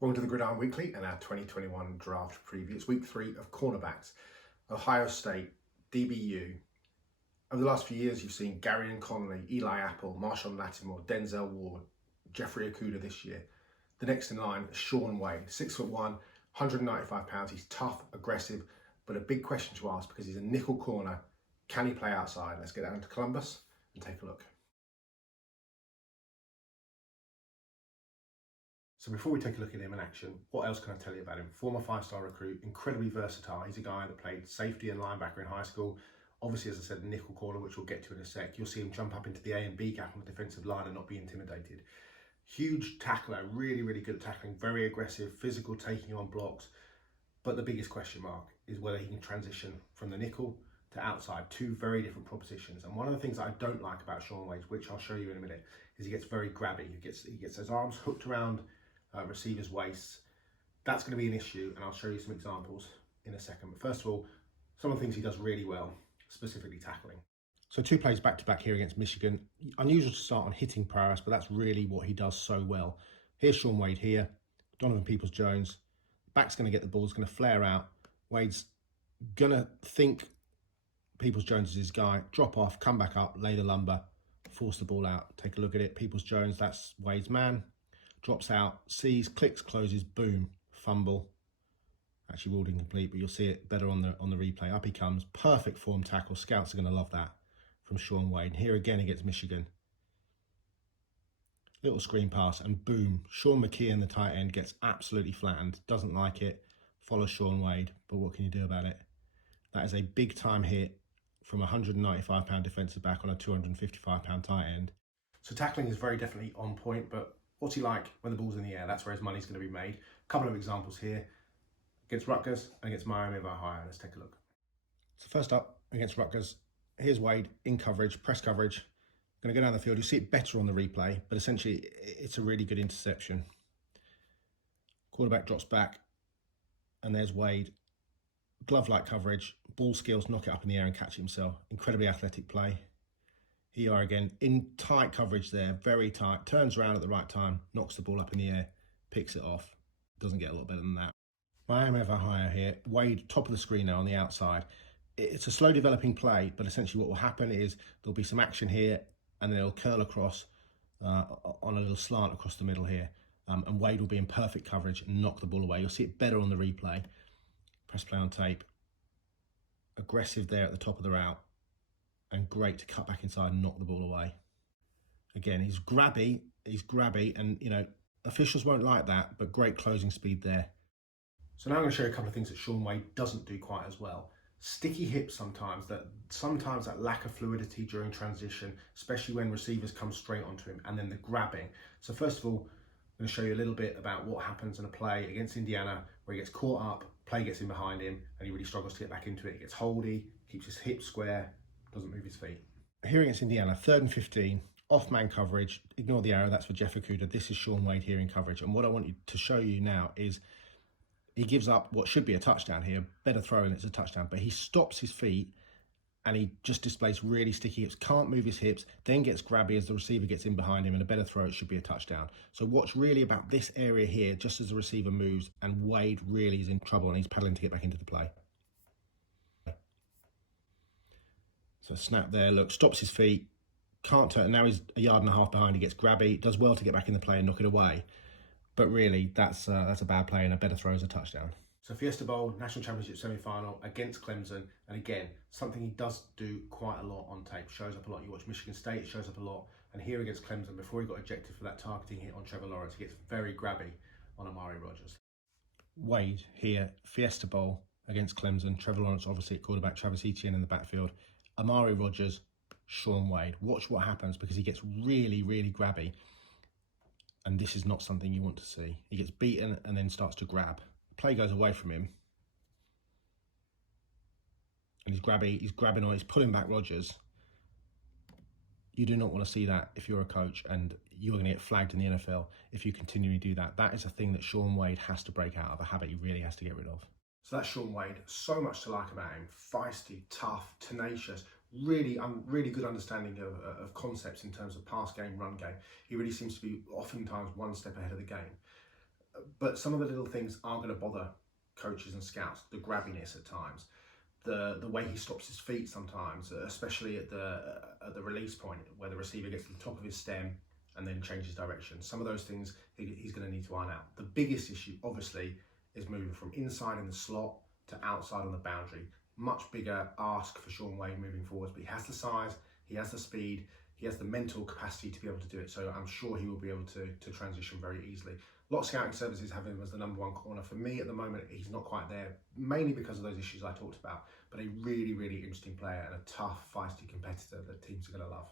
Welcome to the Gridiron Weekly and our 2021 draft preview. It's week 3 of cornerbacks. Ohio State, DBU. Over the last few years, you've seen Gary and Conley, Eli Apple, Marshawn Lattimore, Denzel Ward, Jeffrey Okudah this year. The next in line is Shaun Wade, 6'1", 195 pounds. He's tough, aggressive, but a big question to ask because he's a nickel corner. Can he play outside? Let's get down to Columbus and take a look. So before we take a look at him in action, what else can I tell you about him? Former 5-star recruit, incredibly versatile. He's a guy that played safety and linebacker in high school. Obviously, as I said, nickel corner, which we'll get to in a sec. You'll see him jump up into the A and B gap on the defensive line and not be intimidated. Huge tackler, really, really good at tackling, very aggressive, physical, taking on blocks. But the biggest question mark is whether he can transition from the nickel to outside, two very different propositions. And one of the things I don't like about Shaun Wade, which I'll show you in a minute, is he gets very grabby. He gets his arms hooked around receivers' waists. That's going to be an issue, and I'll show you some examples in a second. But first of all, some of the things he does really well, specifically tackling. So 2 plays back-to-back here against Michigan. Unusual to start on hitting prowess, but that's really what he does so well. Here's Shaun Wade here, Donovan Peoples-Jones. Back's going to get the ball, it's going to flare out. Wade's going to think Peoples-Jones is his guy, drop off, come back up, lay the lumber, force the ball out. Take a look at it. Peoples-Jones, that's Wade's man. Drops out, sees, clicks, closes, boom, fumble. Actually ruled incomplete, but you'll see it better on the replay. Up he comes, perfect form tackle. Scouts are going to love that from Shaun Wade. Here again against Michigan. Little screen pass and boom. Sean McKeon, the tight end, gets absolutely flattened. Doesn't like it. Follows Shaun Wade, but what can you do about it? That is a big time hit from a 195-pound defensive back on a 255-pound tight end. So tackling is very definitely on point, but what's he like when the ball's in the air? That's where his money's going to be made. A couple of examples here. Against Rutgers and against Miami of Ohio. Let's take a look. So first up, against Rutgers, here's Wade in coverage, press coverage. Going to go down the field. You see it better on the replay, but essentially it's a really good interception. Quarterback drops back, and there's Wade. Glove-like coverage, ball skills, knock it up in the air and catch it himself. Incredibly athletic play. Here you are again, in tight coverage there, very tight. Turns around at the right time, knocks the ball up in the air, picks it off. Doesn't get a lot better than that. Miami of Ohio here. Wade, top of the screen now on the outside. It's a slow developing play, but essentially what will happen is there'll be some action here and then it'll curl across on a little slant across the middle here. And Wade will be in perfect coverage and knock the ball away. You'll see it better on the replay. Press play on tape. Aggressive there at the top of the route. And great to cut back inside and knock the ball away. Again, he's grabby, and, you know, officials won't like that, but great closing speed there. So now I'm going to show you a couple of things that Shaun Wade doesn't do quite as well. Sticky hips sometimes that lack of fluidity during transition, especially when receivers come straight onto him, and then the grabbing. So first of all, I'm going to show you a little bit about what happens in a play against Indiana where he gets caught up, play gets in behind him, and he really struggles to get back into it. He gets holdy, keeps his hips square, doesn't move his feet. Here against Indiana, 3rd and 15, off-man coverage. Ignore the arrow, that's for Jeff Okudah. This is Shaun Wade here in coverage. And what I want you to show you now is he gives up what should be a touchdown here. Better throw and it's a touchdown. But he stops his feet and he just displays really sticky hips. Can't move his hips, then gets grabby as the receiver gets in behind him, and a better throw, it should be a touchdown. So what's really about this area here, just as the receiver moves, and Wade really is in trouble and he's paddling to get back into the play. So snap there, look, stops his feet, can't turn. Now he's a yard and a half behind, he gets grabby, does well to get back in the play and knock it away. But really, that's a bad play, and a better throw is a touchdown. So Fiesta Bowl, National Championship semi-final against Clemson. And again, something he does do quite a lot on tape. Shows up a lot. You watch Michigan State, it shows up a lot. And here against Clemson, before he got ejected for that targeting hit on Trevor Lawrence, he gets very grabby on Amari Rodgers. Wade here, Fiesta Bowl against Clemson. Trevor Lawrence obviously at quarterback, Travis Etienne in the backfield. Amari Rodgers, Shaun Wade. Watch what happens because he gets really, really grabby. And this is not something you want to see. He gets beaten and then starts to grab. Play goes away from him. And he's grabbing on, he's pulling back Rodgers. You do not want to see that if you're a coach, and you're going to get flagged in the NFL if you continually do that. That is a thing that Shaun Wade has to break out of, a habit he really has to get rid of. So that's Shaun Wade. So much to like about him. Feisty, tough, tenacious, really good understanding of concepts in terms of pass game, run game. He really seems to be oftentimes one step ahead of the game. But some of the little things are going to bother coaches and scouts. The grabbiness at times, the way he stops his feet sometimes, especially at the release point where the receiver gets to the top of his stem and then changes direction. Some of those things he's going to need to iron out. The biggest issue, obviously, is moving from inside in the slot to outside on the boundary. Much bigger ask for Shaun Wade moving forwards, but he has the size, he has the speed, he has the mental capacity to be able to do it. So I'm sure he will be able to transition very easily. A lot of scouting services have him as the #1 corner. For me, at the moment, he's not quite there, mainly because of those issues I talked about. But a really, really interesting player and a tough, feisty competitor that teams are going to love.